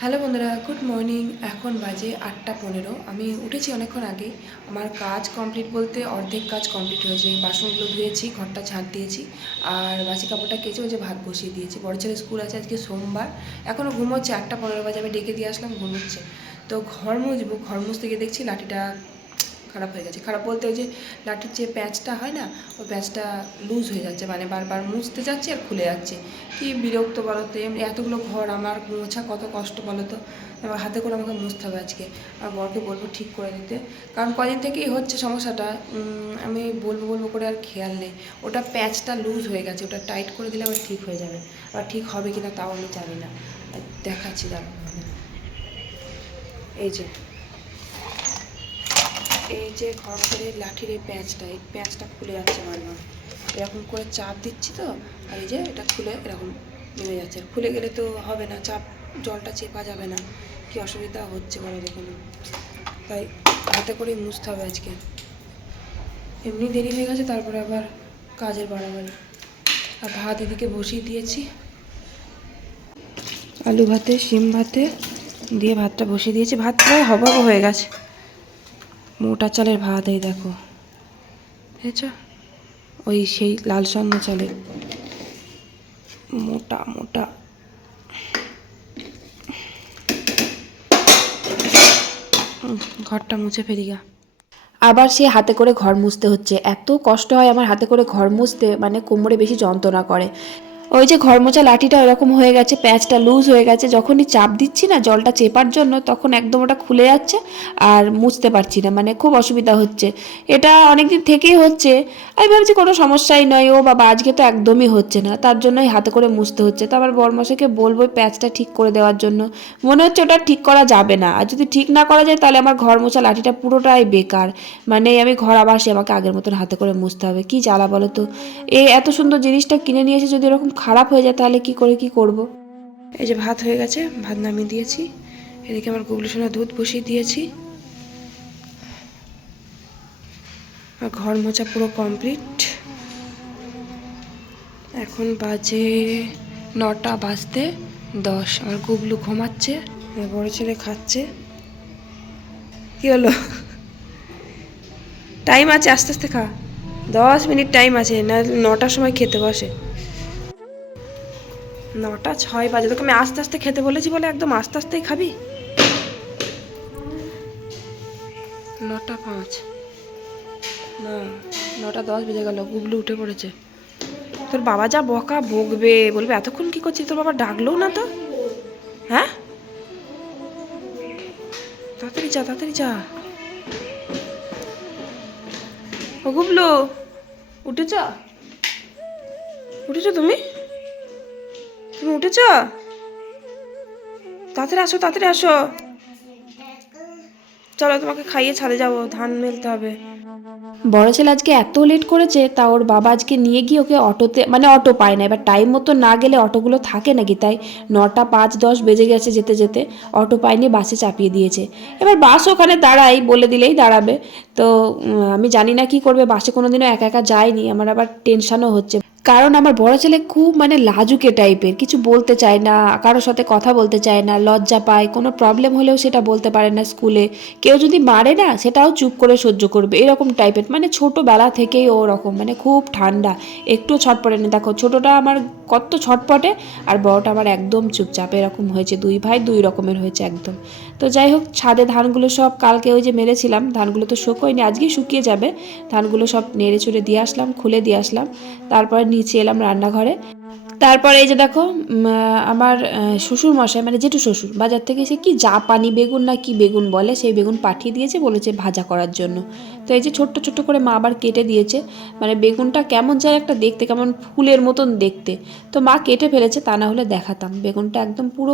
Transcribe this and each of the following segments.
Hello বন্ধুরা, good morning. এখন বাজে আটটা পনেরো। আমি উঠেছি অনেকক্ষণ আগে। আমার কাজ কমপ্লিট বলতে অর্ধেক কাজ কমপ্লিট হয়েছে। বাসনগুলো ধুয়েছি, ঘরটা ঝাঁট দিয়েছি। আর বাসি কাপড়টা কেচে যে ভাত বসিয়ে দিয়েছি। বড় ছেলে স্কুল আছে আজকে সোমবার। এখনও ঘুমোচ্ছে, আটটা পনেরো বাজে। আমি ডেকে দিয়ে আসলাম, ঘুমোচ্ছে। তো ঘর মুছবো। ঘর মুছতে গিয়ে দেখছি লাঠিটা খারাপ হয়ে গেছে। খারাপ বলতে ওই যে লাঠির যে প্যাঁচটা হয় না, ওই প্যাঁচটা লুজ হয়ে যাচ্ছে মানে বারবার মুছতে যাচ্ছে আর খুলে যাচ্ছে। কি বিরক্ত বলো তো, এমনি এতগুলো ঘর, আমার মোছা কত কষ্ট বলো তো। এবার হাতে করে আমাকে মুছতে হবে আজকে। আর বরকে বলব ঠিক করে দিতে কারণ কদিন থেকেই হচ্ছে সমস্যাটা আমি বলব বলব করে আর খেয়াল নেই। ওটা প্যাচটা লুজ হয়ে গেছে, ওটা টাইট করে দিলে আবার ঠিক হয়ে যাবে। আবার ঠিক হবে কিনা তাও আমি জানি না। দেখাচ্ছি দাঁড়ান এই যে এই যে ঘর করে লাঠির এই প্যাঁচটা এই প্যাঁচটা খুলে যাচ্ছে বারবার এরকম করে চাপ দিচ্ছি তো, আর এই যে এটা খুলে এরকম নেমে যাচ্ছে। খুলে গেলে তো হবে না, চাপ, জলটা চেপা যাবে না। কি অসুবিধা হচ্ছে বলো দেখুন। তাই হাতে করে মুছতে হবে আজকে। এমনি দেরি হয়ে গেছে, তারপরে আবার কাজের বাড়াবাড়ি। আর ভাত এদিকে বসিয়ে দিয়েছি। আলু ভাতে, শিম ভাতে, দিয়ে ভাতটা বসিয়ে দিয়েছি। ভাত প্রায় হবাও হয়ে গেছে। মোটা চালের ভাত এই দেখো। বুঝেছ ওই সেই লাল সন্ন চালের মোটা মোটা। ঘরটা মুছে ফেলি গা। আবার সে হাতে করে ঘর মুছতে হচ্ছে। এত কষ্ট হয় আমার হাতে করে ঘর মুছতে মানে কোমরে বেশি যন্ত্রণা করে। ওই যে ঘর মোছা লাঠিটা এরকম হয়ে গেছে, প্যাঁচটা লুজ হয়ে গেছে, যখনই চাপ দিচ্ছি না, জলটা চেপার জন্য তখন একদম ওটা খুলে যাচ্ছে আর মুছতে পারছি না মানে খুব অসুবিধা হচ্ছে। এটা অনেকদিন থেকেই হচ্ছে, আমি ভাবছি কোনো সমস্যাই নয়, ও বাবা আজকে তো একদমই হচ্ছে না, তার জন্যই হাতে করে মুছতে হচ্ছে। তো আবার বরমশাইকে বলব প্যাচটা ঠিক করে দেওয়ার জন্য, মনে হচ্ছে ওটা ঠিক করা যাবে না, আর যদি ঠিক না করা যায় তাহলে আমার ঘর মোছা লাঠিটা পুরোটাই বেকার মানে আমি ঘর আবার সে আমাকে আগের মতন হাতে করে মুছতে হবে, কি জ্বালা বলো তো? এই এত সুন্দর জিনিসটা কিনে নিয়ে এসে যদি এরকম খারাপ হয়ে যায়, তাহলে কি করে, কি করব? এই যে ভাত হয়ে গেছে, ভাত নামিয়ে দিয়েছি। এদিকে আমার গুবলু সোনা দুধ বসিয়ে দিয়েছি। আর ঘর মোছা পুরো কমপ্লিট এখন বাজে নটা বাজতে দশ। আমার গুবলু ঘুমাচ্ছে বড় ছেলে খাচ্ছে। কি হলো? টাইম আছে, আস্তে আস্তে খা। দশ মিনিট টাইম আছে, না নটার সময় খেতে বসে। নটা ছয় বাজে। তোকে আমি আস্তে আস্তে খেতে বলেছি বলে একদম আস্তে আস্তেই খাবি? নটা পাঁচ। না নটা দশ বেজে গেল গুবলু উঠে পড়েছে। তোর বাবা যা বকা বকবে বলবে এতক্ষণ কি করছিস? তোর বাবা ডাকলো না তো? হ্যাঁ? তাড়াতাড়ি যা তাড়াতাড়ি যা। ও গুবলু উঠেছ? উঠেছ তুমি? তুমি উঠেছ? তাড়াতাড়ি আসো তাড়াতাড়ি আসো। চলো, তোমাকে খাইয়ে ছাদে যাব, ধান মেলতে হবে। বড় ছেলে আজকে এত লেট করেছে, তা ওর বাবা আজকে নিয়ে গিয়ে ওকে অটোতে মানে অটো পায় না, এবার টাইম মতো না গেলে অটোগুলো থাকে নাকি, তাই নটা পাঁচ দশ বেজে গেছে যেতে যেতে, অটো পায়নি বাসে চাপিয়ে দিয়েছে। এবার বাস ওখানে দাঁড়াই বলে দিলেই দাঁড়াবে। তো আমি জানি না কি করবে বাসে কোনোদিনও একা একা যায়নি, আমার আবার টেনশনও হচ্ছে। কারণ আমার বড় ছেলে খুব মানে লাজুকে টাইপের কিছু বলতে চায় না, কারোর সাথে কথা বলতে চায় না, লজ্জা পায়, কোনো প্রবলেম হলেও সেটা বলতে পারে না স্কুলে কেউ যদি মারে না, সেটাও চুপ করে সহ্য করবে, এরকম টাইপের মানে ছোটোবেলা থেকেই ওরকম মানে খুব ঠান্ডা। একটু ছটপটে না, দেখো ছোটোটা আমার কত ছটপটে, আর বড়টা আমার একদম চুপচাপ, এরকম হয়েছে, দুই ভাই দুই রকমের হয়েছে একদম। তো যাই হোক, ছাদে ধানগুলো সব কালকে ওই যে মেরেছিলাম, ধানগুলো তো শুকোয়নি, আজকেই শুকিয়ে যাবে। ধানগুলো সব নেড়ে চড়ে দিয়ে আসলাম, খুলে দিয়ে আসলাম। তারপরে নিচে এলাম রান্নাঘরে। তারপরে এই যে দেখো আমার শ্বশুর মশাই মানে জেঠু শ্বশুর, বাজার থেকে এসে কি জাপানি বেগুন না কি বেগুন বলে, সেই বেগুন পাঠিয়ে দিয়েছে, বলেছে ভাজা করার জন্য। তো এই যে ছোট্ট ছোট্ট করে মা আবার কেটে দিয়েছে। মানে বেগুনটা কেমন যায় একটা দেখতে, কেমন ফুলের মতন দেখতে। তো মা কেটে ফেলেছে, তা না হলে দেখাতাম। বেগুনটা একদম পুরো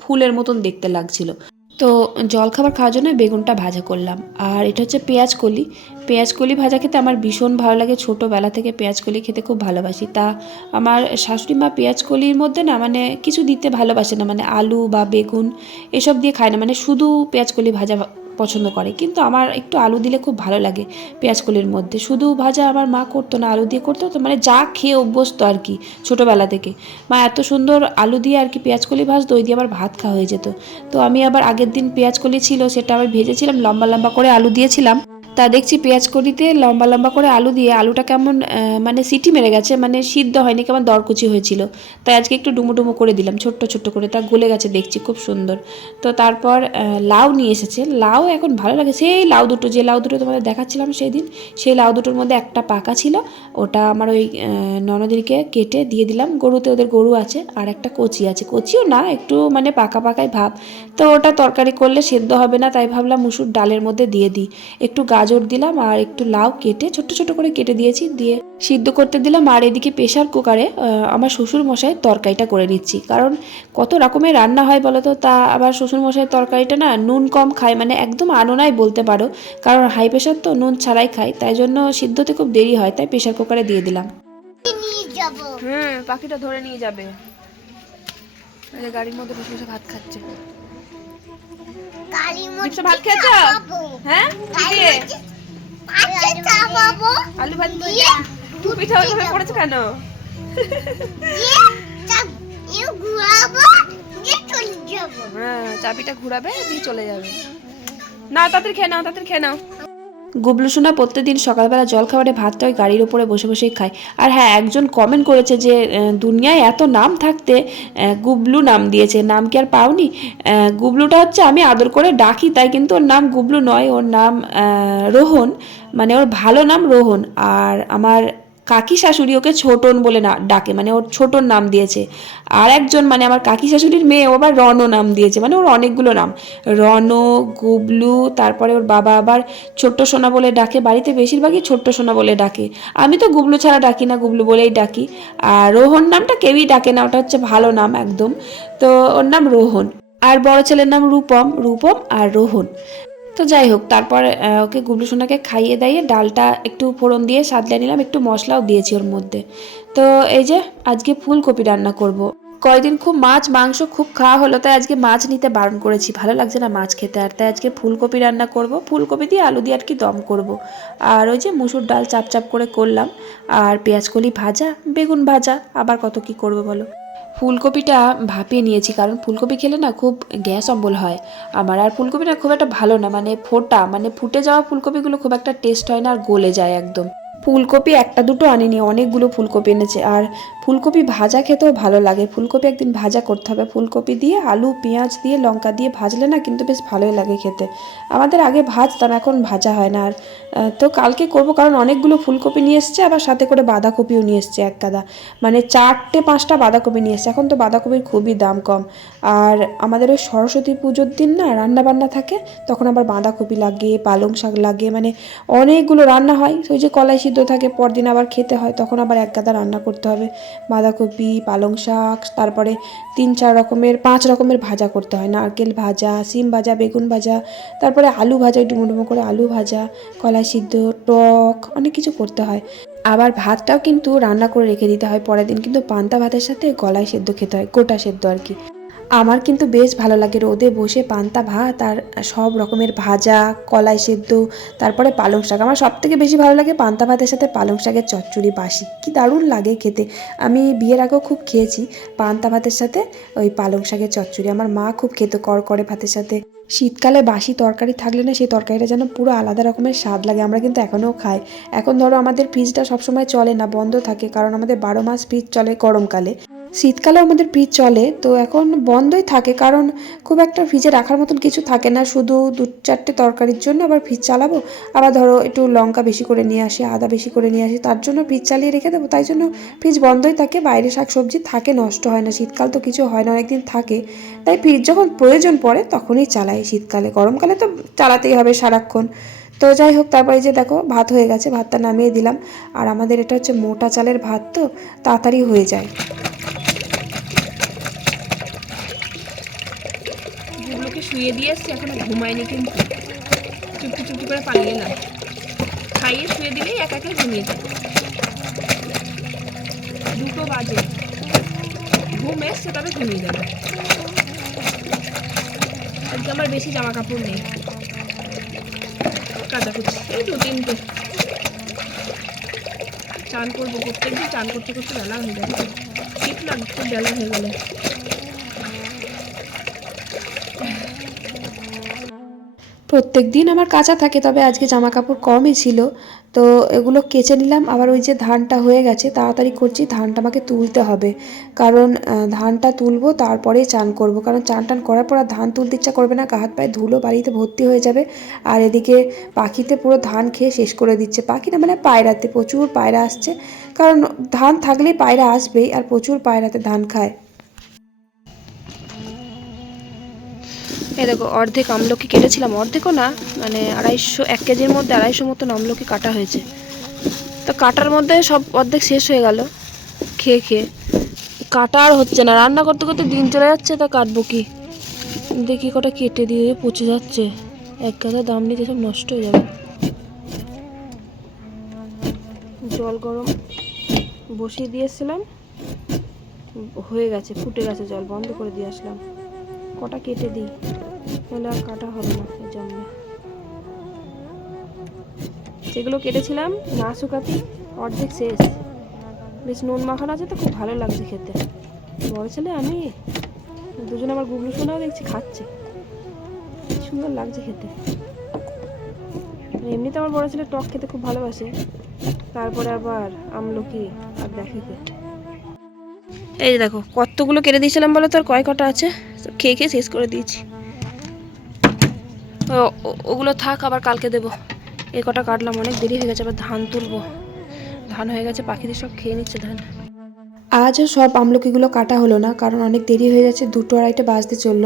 ফুলের মতন দেখতে লাগছিল। তো জলখাবার খাওয়ার জন্য বেগুনটা ভাজা করলাম। আর এটা হচ্ছে পেঁয়াজ কলি। পেঁয়াজ কলি ভাজা খেতে আমার ভীষণ ভালো লাগে। ছোটোবেলা থেকে পেঁয়াজ কলি খেতে খুব ভালোবাসি। তা আমার শাশুড়ি মা পেঁয়াজ কলির মধ্যে না মানে কিছু দিতে ভালোবাসে না। মানে আলু বা বেগুন এসব দিয়ে খায় না। মানে শুধু পেঁয়াজ কলি ভাজা পছন্দ করে। কিন্তু আমার একটু আলু দিলে খুব ভালো লাগে পেঁয়াজ কলির মধ্যে। শুধু ভাজা আমার মা করতো না, আলু দিয়ে করতো। তো মানে যা খেয়ে অভ্যস্ত আর কি ছোটোবেলা থেকে। মা এত সুন্দর আলু দিয়ে আর কি পেঁয়াজ কলি ভাজতো, ওই দিয়ে আবার ভাত খাওয়া হয়ে যেত। তো আমি আবার আগের দিন পেঁয়াজ কলি ছিল, সেটা আমি ভেজেছিলাম, লম্বা লম্বা করে আলু দিয়েছিলাম। তা দেখছি পেঁয়াজ কলিতে লম্বা লম্বা করে আলু দিয়ে আলুটা কেমন মানে সিটি মেরে গেছে মানে সিদ্ধ হয়নি কেমন দরকুচি হয়েছিল। তাই আজকে একটু ডুমো ডুমো করে দিলাম ছোট্ট ছোট্ট করে। তা গলে গেছে দেখছি খুব সুন্দর। তো তারপর লাউ নিয়ে এসেছে। লাউ এখন ভালো লাগে। সেই লাউ দুটো যে লাউ দুটো তোমাদের দেখাচ্ছিলাম সেই দিন সেই লাউ দুটোর মধ্যে একটা পাকা ছিল। ওটা আমার ওই আহ, কেটে দিয়ে দিলাম। গরুতে ওদের গরু আছে আর একটা কচি আছে। কচিও না একটু মানে পাকা পাকাই ভাব। তো ওটা তরকারি করলে সেদ্ধ হবে না তাই ভাবলাম মুসুর ডালের মধ্যে দিয়ে দিই। একটু গাজর দিলাম আর একটু লাউ কেটে ছোট ছোট করে কেটে দিয়েছি দিয়ে সিদ্ধ করতে দিলাম। আর এদিকে প্রেশার কুকারে আহ, আমার শ্বশুর মশাই তরকারিটা করে নিচ্ছি। কারণ কত রকমের রান্না হয় বলো তো তা আবার শ্বশুর মশাই তরকারিটা না নুন কম খায় মানে একদম আননাই বলতে পারো। কারণ হাই প্রেশার তো নুন ছাড়াই খায় তাই জন্য সিদ্ধতে খুব দেরি হয় তাই প্রেশার কুকারে দিয়ে দিলাম। হুম পাখিটা ধরে নিয়ে যাবে। গাড়ির মধ্যে বসে বসে ভাত খাচ্ছে। মধ্যে ভাত খেয়েছ? হ্যাঁ? চাপাবো। আলু ভাত দিয়ে পিঠা ওইভাবে পড়েছে কেন? দিয়ে দিয়ে হ্যাঁ চাবিটা ঘুরাবে দিয়ে চলে যাবে। না তাদের খেয়ে নাও তাদের খেয়ে নাও। গুবলু সোনা প্রত্যেকদিন সকালবেলা জল খাবারে ভাতটা ওই গাড়ির ওপরে বসে বসেই খায়। আর হ্যাঁ একজন কমেন্ট করেছে যে দুনিয়ায় এত নাম থাকতে গুবলু নাম দিয়েছে। নাম কি আর পাওনি? গুবলুটা হচ্ছে আমি আদর করে ডাকি, তাই কিন্তু ওর নাম গুবলু নয়, ওর নাম রোহন। মানে ওর ভালো নাম রোহন। আর আমার কাকি শাশুড়ি ওকে ছোটন বলে না, ডাকে মানে ওর ছোটন নাম দিয়েছে। আর একজন মানে আমার কাকি শাশুড়ির মেয়ে, ও আবার রণ নাম দিয়েছে মানে ওর অনেকগুলো নাম। রণ, গুবলু, তারপরে ওর বাবা আবার ছোট্ট সোনা বলে ডাকে, বাড়িতে বেশিরভাগই ছোট্ট সোনা বলে ডাকে। আমি তো গুবলু ছাড়া ডাকি না, গুবলু বলেই ডাকি। আর রোহন নামটা কেউই ডাকে না, ওটা হচ্ছে ভালো নাম একদম। তো ওর নাম রোহন। আর বড় ছেলের নাম রূপম রূপম আর রোহন। তো যাই হোক, তারপর ওকে গুবলু সোনাকে খাইয়ে দাইয়ে ডালটা একটু ফোড়ন দিয়ে সাদলে নিলাম, একটু মশলাও দিয়েছি ওর মধ্যে। তো এই যে, আজকে ফুলকপি রান্না করব। কয়দিন খুব মাছ, মাংস খুব খাওয়া হলো, তাই আজকে মাছ নিতে বারণ করেছি। ভালো লাগছে না মাছ খেতে, আর তাই আজকে ফুলকপি রান্না করব। ফুলকপি দিয়ে আলু দিয়ে আর কি দম করব। আর ওই যে মুসুর ডাল চাপ চাপ করে করলাম। আর পেঁয়াজকলি ভাজা, বেগুন ভাজা, আবার কত কি করব বলো? ফুলকপিটা ভাপিয়ে নিয়েছি, কারণ ফুলকপি খেলে না খুব গ্যাস অম্বল হয়। আমার আর ফুলকপিটা খুব একটা ভালো না মানে ফোটা মানে ফুটে যাওয়া ফুলকপিগুলো খুব একটা টেস্ট হয় না আর গলে যায় একদম। ফুলকপি একটা দুটো আনিনি, অনেকগুলো ফুলকপি এনেছে, আর ফুলকপি ভাজা খেতেও ভালো লাগে। ফুলকপি একদিন ভাজা করতে হবে। ফুলকপি দিয়ে আলু, পেঁয়াজ দিয়ে লঙ্কা দিয়ে ভাজলে না কিন্তু বেশ ভালোই লাগে খেতে। আমাদের আগে ভাজতাম, এখন ভাজা হয় না। আর তো কালকে করব কারণ অনেকগুলো ফুলকপি নিয়ে এসছে, আবার সাথে করে বাঁধাকপিও নিয়ে এসছে এক গাদা। মানে চারটে পাঁচটা বাঁধাকপি নিয়ে এসছে। এখন তো বাঁধাকপির খুবই দাম কম। আর আমাদের ওই সরস্বতী পুজোর দিন না রান্না বান্না থাকে, তখন আবার বাঁধাকপি লাগে, পালং শাক লাগে মানে অনেকগুলো রান্না হয়। ওই যে কলাই সিদ্ধ থাকে, পরদিন আবার খেতে হয়, তখন আবার এক গাদা রান্না করতে হবে। বাঁধাকপি, পালং শাক, তারপরে তিন চার রকমের, পাঁচ রকমের ভাজা করতে হয়। নারকেল ভাজা, সিম ভাজা, বেগুন ভাজা, তারপরে আলু ভাজা ডুমো ডুমো করে আলু ভাজা কলা সিদ্ধ, টক, অনেক কিছু করতে হয়। আবার ভাতটাও কিন্তু রান্না করে রেখে দিতে হয় পরের দিন, কিন্তু পান্তা ভাতের সাথে গলায় সেদ্ধ খেতে হয়, গোটা সেদ্ধ আর কি। আমার কিন্তু বেশ ভালো লাগে রোদে বসে পান্তা, ভাত আর সব রকমের ভাজা, কলাই সেদ্ধ, তারপরে পালং শাক। আমার সব থেকে বেশি ভালো লাগে পান্তা ভাতের সাথে পালং শাকের চচ্চড়ি বাসি। কি দারুণ লাগে খেতে। আমি বিয়ের আগেও খুব খেয়েছি পান্তা ভাতের সাথে ওই পালং শাকের চচ্চড়ি। আমার মা খুব খেত কর করে ভাতের সাথে। শীতকালে বাসি তরকারি থাকলে না সেই তরকারিটা যেন পুরো আলাদা রকমের স্বাদ লাগে। আমরা কিন্তু এখনও খাই। এখন ধরো আমাদের ফ্রিজটা সবসময় চলে না, বন্ধ থাকে। কারণ আমাদের বারো মাস ফ্রিজ চলে গরমকালে। শীতকালেও আমাদের ফ্রিজ চলে, তো এখন বন্ধই থাকে, কারণ খুব একটা ফ্রিজে রাখার মতন কিছু থাকে না। শুধু দু চারটে তরকারির জন্য আবার ফ্রিজ চালাবো। আবার ধরো একটু লঙ্কা বেশি করে নিয়ে আসি, আদা বেশি করে নিয়ে আসি, তার জন্য ফ্রিজ চালিয়ে রেখে দেবো। তাই জন্য ফ্রিজ বন্ধই থাকে, বাইরে শাক সবজি থাকে, নষ্ট হয় না। শীতকাল তো কিছু হয় না, অনেকদিন থাকে। তাই ফ্রিজ যখন প্রয়োজন পড়ে, তখনই চালাই শীতকালে। গরমকালে তো চালাতেই হবে সারাক্ষণ। তো যাই হোক, তারপরে যে দেখো, ভাত হয়ে গেছে, ভাতটা নামিয়ে দিলাম। আর আমাদের এটা হচ্ছে মোটা চালের ভাত, তো তাড়াতাড়ি হয়ে যায়। শুয়ে দিয়ে এসছি, এখনও ঘুমায়নি কিন্তু। চুপটি চুপটি করে পালিয়ে এলাম। খাইয়ে শুয়ে দিলেই এক একে ঘুমিয়ে যায়। দুটো বাজে। ঘুম এসছে, তবে ঘুমিয়ে যাবে। আজকে আমার বেশি জামা কাপড় নেই কাচাকুচি এই দু তিনটে। চান করব প্রত্যেকদিন চান করতে করতে বেলা হয়ে যাবে শীত লাগছে বেলা হয়ে গেলে। প্রত্যেক দিন আমার কাঁচা থাকে, তবে আজকে জামা কাপড় কমই ছিল। তো এগুলো কেচে নিলাম, আবার ওই যে ধানটা হয়ে গেছে, তাড়াতাড়ি করছি, ধানটা আমাকে তুলতে হবে। কারণ ধানটা তুলবো, তারপরেই চান করব। কারণ চান টান করার পর আর ধান তুলতে ইচ্ছা করবে না হাত পায়ে ধুলো, বাড়িতে ভর্তি হয়ে যাবে। আর এদিকে পাখিতে পুরো ধান খেয়ে শেষ করে দিচ্ছে। পাখি না মানে পায়রাতে, প্রচুর পায়রা আসছে। কারণ ধান থাকলেই পায়রা আসবেই, আর প্রচুর পায়রাতে ধান খায়। এই দেখো, অর্ধেক আমলকি কেটেছিলাম। অর্ধেকও না মানে আড়াইশো, এক কেজির মধ্যে আড়াইশো মতন আমলকি কাটা হয়েছে। তো কাটার মধ্যে সব অর্ধেক শেষ হয়ে গেল, খেয়ে খেয়ে। কাটা আর হচ্ছে না, রান্না করতে করতে দিন চলে যাচ্ছে, তা কাটবো কি? দেখি কটা কেটে দিয়ে পচে যাচ্ছে। এক গাদা দাম নিতে সব নষ্ট হয়ে যাবে। জল গরম বসিয়ে দিয়েছিলাম, হয়ে গেছে, ফুটে গেছে জল, বন্ধ করে দিয়ে আসলাম। কটা কেটে দিই? তাহলে আর কাটা হবে না এই জন্য। যেগুলো কেটেছিলাম, না শুকাতি অর্ধেক শেষ। বেশ নুন মাখানো আছে তো, খুব ভালো লাগছে খেতে। বড় ছেলে, আমি দুজন আমার গুগলু সোনাও দেখছি, খাচ্ছে। সুন্দর লাগছে খেতে। এমনিতে আমার বড় ছেলে টক খেতে খুব ভালোবাসে। তারপরে আবার আমলকি আর দেখে এই দেখো, কতগুলো কেটে দিয়েছিলাম বলো তোর কয় কটা আছে? খেয়ে খেয়ে শেষ করে দিয়েছি। ওগুলো থাক আবার কালকে দেবো। এ কটা কাটলাম অনেক দেরি হয়ে গেছে আবার ধান তুলবো। ধান হয়ে গেছে পাখিদের সব খেয়ে নিচ্ছে ধান। আজও সব আমলকিগুলো কাটা হলো না কারণ অনেক দেরি হয়ে যাচ্ছে দুটো আড়াইটে বাজতে চলল।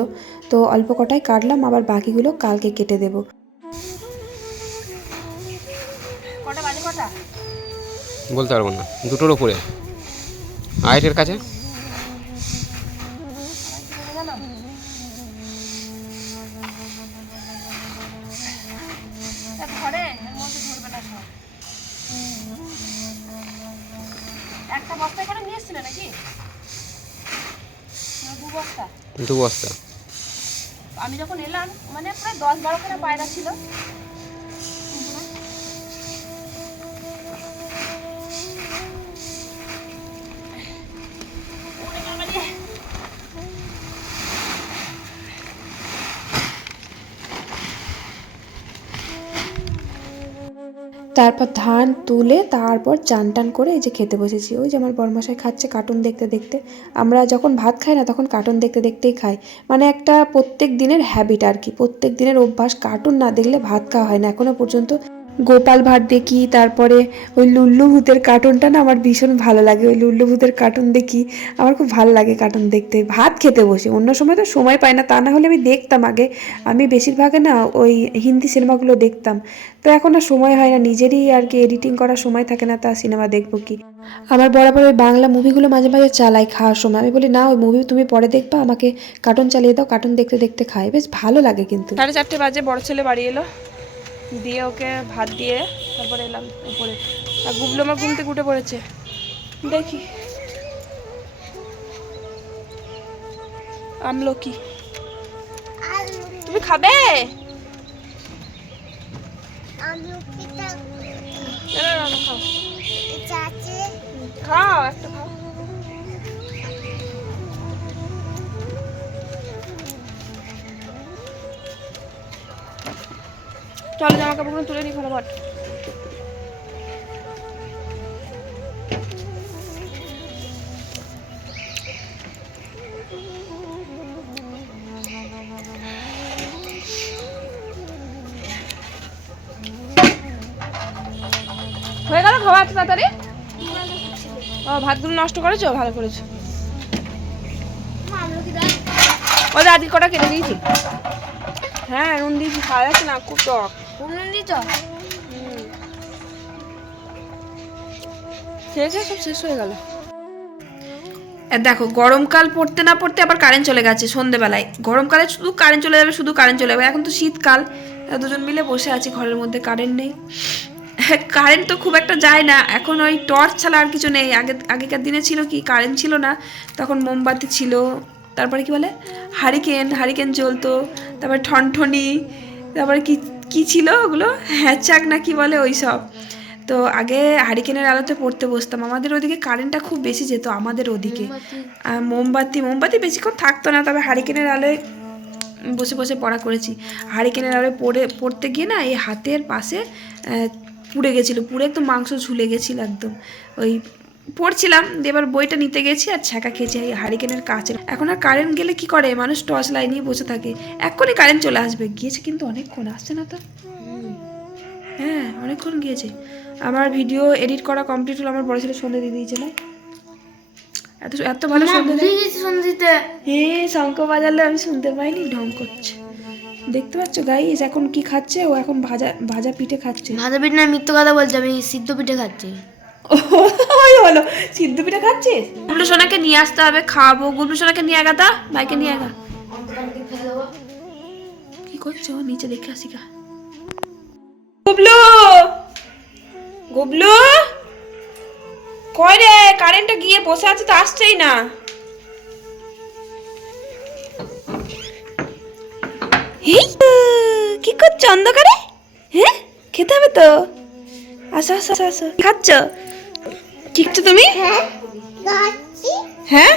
তো অল্প কটাই কাটলাম আবার বাকিগুলো কালকে কেটে দেবো। বলতে পারব না দুটোর উপরে আড়াইটের কাছে? একটা বস্তা করে নিয়ে এসছিলে নাকি? দু বস্তা। দু বস্তা। আমি যখন এলাম মানে প্রায় দশ বারো খানা পায়রা ছিল। তারপর ধান তুলে তারপর চান টান করে এই যে খেতে বসেছি। ওই যে আমার বরমাসায় খাচ্ছে কার্টুন দেখতে দেখতে। আমরা যখন ভাত খাই না তখন কার্টুন দেখতে দেখতেই খাই। মানে একটা প্রত্যেক দিনের হ্যাবিট আর কি। প্রত্যেক দিনের অভ্যাস কার্টুন না দেখলে ভাত খাওয়া হয় না। এখনও পর্যন্ত গোপাল ভাট দেখি, তারপরে ওই লুল্লু ভূতের কার্টুনটা না আমার ভীষণ ভালো লাগে। ওই লুল্লু ভূতের কার্টুন দেখি, আমার খুব ভালো লাগে কার্টুন দেখতে। ভাত খেতে বসে, অন্য সময় তো সময় পাই না, তা না হলে আমি দেখতাম আগে। আমি বেশিরভাগে না ওই হিন্দি সিনেমাগুলো দেখতাম। তো এখন আর সময় হয় না, নিজেরই আর কি এডিটিং করার সময় থাকে না, তা সিনেমা দেখব কি। আমার বরাবর ওই বাংলা মুভিগুলো মাঝে মাঝে চালাই খাওয়ার সময়। আমি বলি, না, ওই মুভি তুমি পরে দেখবা, আমাকে কার্টুন চালিয়ে দাও কার্টুন দেখতে দেখতে খাই বেশ ভালো লাগে কিন্তু। সাড়ে চারটে বাজে, বড় ছেলে বাড়ি এলো। দিয়ে ওকে ভাত দিয়ে তারপরে এলাম উপরে। আর গুবলো আমার ঘুম থেকে উঠে পড়েছে। দেখি। আমলকি তুমি খাবে? খাও একটা খাও। চলো জামা কাপড়গুলো তুলে নি ফটাফট। হয়ে গেল খাওয়া এত তাড়াতাড়ি? ও, ভাতগুলো নষ্ট করেছ? ভালো করেছ। ওদের আজকে কটা কেটে দিয়েছি। হ্যাঁ নুন দিয়েছি, খাওয়া যাচ্ছে না, খুব টক। শেষ হয়ে দেখো, গরমকাল পড়তে না পড়তে আবার কারেন্ট চলে গেছে সন্ধেবেলায়। গরমকালে শুধু কারেন্ট চলে যাবে, শুধু কারেন্ট চলে যাবে। এখন তো শীতকাল দুজন মিলে বসে আছি, ঘরের মধ্যে কারেন্ট নেই। কারেন্ট তো খুব একটা যায় না। এখন ওই টর্চ ছাড়া আর কিছু নেই। আগে, আগেকার দিনে ছিল কি কারেন্ট ছিল না। তখন মোমবাতি ছিল। তারপরে কি বলে? হারিকেন হারিকেন জ্বলতো। তারপরে ঠনঠনি, তারপরে কি কি ছিল ওগুলো? হ্যাচাক না কি বলে ওই সব তো আগে হারিকেনের আলোতে পড়তে বসতাম। আমাদের ওদিকে কারেন্টটা খুব বেশি যেত আমাদের ওদিকে। আর মোমবাতি মোমবাতি বেশিক্ষণ থাকতো না তবে হারিকেনের আলোয় বসে বসে পড়া করেছি। হারিকেনের আলোয় পড়ে পড়তে গিয়ে না এই হাতের পাশে পুড়ে গেছিল। পুড়ে একদম মাংস ঝুলে গেছিল একদম। ওই পড়ছিলাম এবার বইটা নিতে গেছি আর ছ্যাঁকা খেয়েছি এই হারিকেনের কাছে। এখন আর কারেন্ট গেলে কি করে? মানুষ টর্চ লাইট নিয়ে বসে থাকে। এক্ষুনি কারেন্ট চলে আসবে। গিয়েছে কিন্তু অনেকক্ষণ। আসছে না তো? হ্যাঁ অনেকক্ষণ গিয়েছে। আমার ভিডিও এডিট করা কমপ্লিট হলো। আমার বড় ছেলে সন্ধে দিয়ে দিয়েছে না? এত এত ভালো সন্ধে হে শঙ্খ বাজালে আমি শুনতে পাইনি। ঢং করছে। দেখতে পাচ্ছ গাইস এখন কি খাচ্ছে? ও এখন ভাজা ভাজা পিঠে খাচ্ছে। ভাজা পিঠে না মিথ্য কথা বলছে। আমি সিদ্ধ পিঠে খাচ্ছি। ওই হলো। সিদ্ধ পিঠে খাচ্ছিস? গুবলু সোনাকে নিয়ে আসতে হবে খাওয়াবো গুবলু সোনাকে নিয়ে আগা তা বাইকে নিয়ে আগা। কি করছ? নিচে দেখে আসি গা। গুবলু! গুবলু! কই রে? কারেন্টটা গিয়ে বসে আছে তো আসছেই না। এই কি করছ অন্ধকারে? হ্যাঁ? খেতে হবে তো? আসো আসো, আসো খাচ্ছ? কি খাচ্ছ তুমি? হ্যাঁ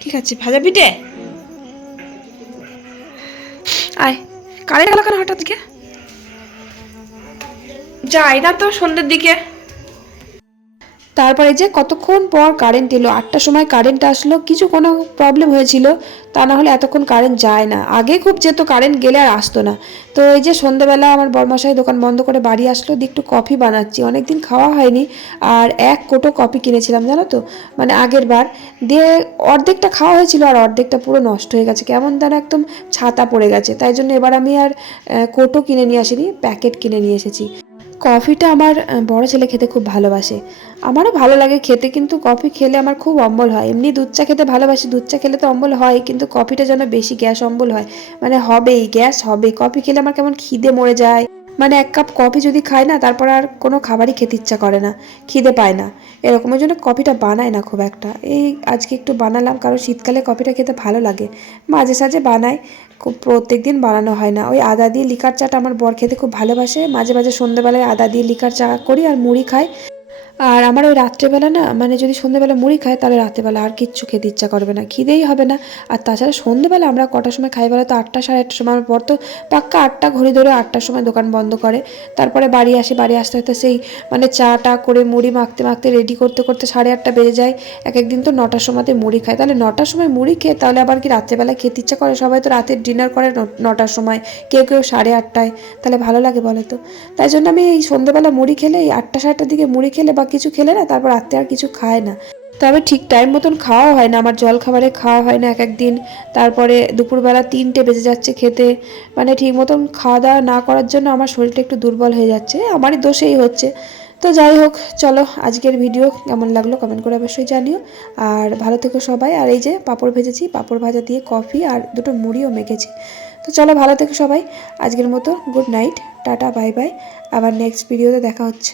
ঠিক আছে ভাজা পিঠে? আয় কারে গেল কেন হঠাৎ দিকে যাই না তো সন্ধ্যের দিকে। তারপরে যে কতক্ষণ পর কারেন্ট এলো, আটটার সময় কারেন্ট আসলো, কিছু কোনো প্রবলেম হয়েছিল, তা না হলে এতক্ষণ কারেন্ট যায় না। আগে খুব যেত কারেন্ট গেলে আর আসতো না। তো এই যে সন্ধ্যেবেলা আমার বরমাসাই দোকান বন্ধ করে বাড়ি আসলো, দিয়ে একটু কফি বানাচ্ছি। অনেকদিন খাওয়া হয়নি, আর এক কোটো কফি কিনেছিলাম, জানো তো? মানে আগের বার। দিয়ে অর্ধেকটা খাওয়া হয়েছিল আর অর্ধেকটা পুরো নষ্ট হয়ে গেছে। কেমন তার একদম ছাতা পড়ে গেছে। তাই জন্য এবার আমি আর কোটো কিনে নিয়ে আসিনি প্যাকেট কিনে নিয়ে এসেছি। কফিটা আমার বড় ছেলে খেতে খুব ভালোবাসে। আমারও ভালো লাগে খেতে, কিন্তু কফি খেলে আমার খুব অম্বল হয়। এমনি দুধ চা খেতে ভালোবাসি, দুধ চা খেলে তো অম্বল হয়, কিন্তু কফিটা যেন বেশি গ্যাস অম্বল হয়। মানে হবেই, গ্যাস হবে কফি খেলে আমার কেমন খিদে মরে যায়। মানে এক কাপ কফি যদি খাই না, তারপর আর কোনো খাবারই খেতে ইচ্ছা করে না, খিদে পায় না। এরকমের জন্য কফিটা বানায় না খুব একটা। এই আজকে একটু বানালাম, কারণ শীতকালে কফিটা খেতে ভালো লাগে। মাঝে সাঝে বানাই খুব প্রত্যেক দিন বানানো হয় না। ওই আদা দিয়ে লিকার চাটা আমার বর খেতে খুব ভালোবাসে। মাঝে মাঝে সন্ধ্যেবেলায় আদা দিয়ে লিকার চা করি আর মুড়ি খাই আর আমার ওই রাত্রেবেলা না মানে যদি সন্ধ্যেবেলা মুড়ি খাই তাহলে রাত্রেবেলা আর কিচ্ছু খেতে ইচ্ছা করবে না, খিদেই হবে না। আর তাছাড়া সন্ধ্যেবেলা আমরা কটার সময় খাই বলো তো? আটটা, সাড়ে আটটার সময়। পর তো পাক্কা আটটা ঘড়ি ধরে আটটার সময় দোকান বন্ধ করে। তারপরে বাড়ি আসে, বাড়ি আসতে আসতে সেই মানে চা টা করে মুড়ি মাখতে মাখতে রেডি করতে করতে সাড়ে আটটা বেজে যায়। এক একদিন তো নটার সময়তে মুড়ি খায়। তাহলে নটার সময় মুড়ি খেয়ে তাহলে আবার কি রাত্রেবেলা খেতে ইচ্ছা করে? সবাই তো রাতের ডিনার করে নটার সময়। কেউ কেউ সাড়ে আটটায়। তাহলে ভালো লাগে বলো তো? তাই জন্য আমি এই সন্ধ্যেবেলা মুড়ি খেলে, এই আটটা সাতটার দিকে মুড়ি খেলে বা কিছু খেলে না, তারপর রাত্রে আর কিছু খায় না। তবে ঠিক টাইম মতন খাওয়া হয় না, আমার জল খাবারে খাওয়া হয় না এক একদিন তারপরে দুপুরবেলা তিনটে বেজে যাচ্ছে খেতে। মানে ঠিক মতন খাওয়া দাওয়া না করার জন্য আমার শরীরটা একটু দুর্বল হয়ে যাচ্ছে, আমারই দোষেই হচ্ছে। তো যাই হোক, চলো আজকের ভিডিও কেমন লাগল কমেন্ট করে অবশ্যই জানিও। আর ভালো থেকো সবাই। আর এই যে পাঁপড় ভেজেছি, পাঁপড় ভাজা দিয়ে কফি আর দুটো মুড়িও মেখেছি। তো চলো ভালো থেকো সবাই। আজকের মতো good night tata bye bye আবার নেক্সট ভিডিওতে দেখা হচ্ছে।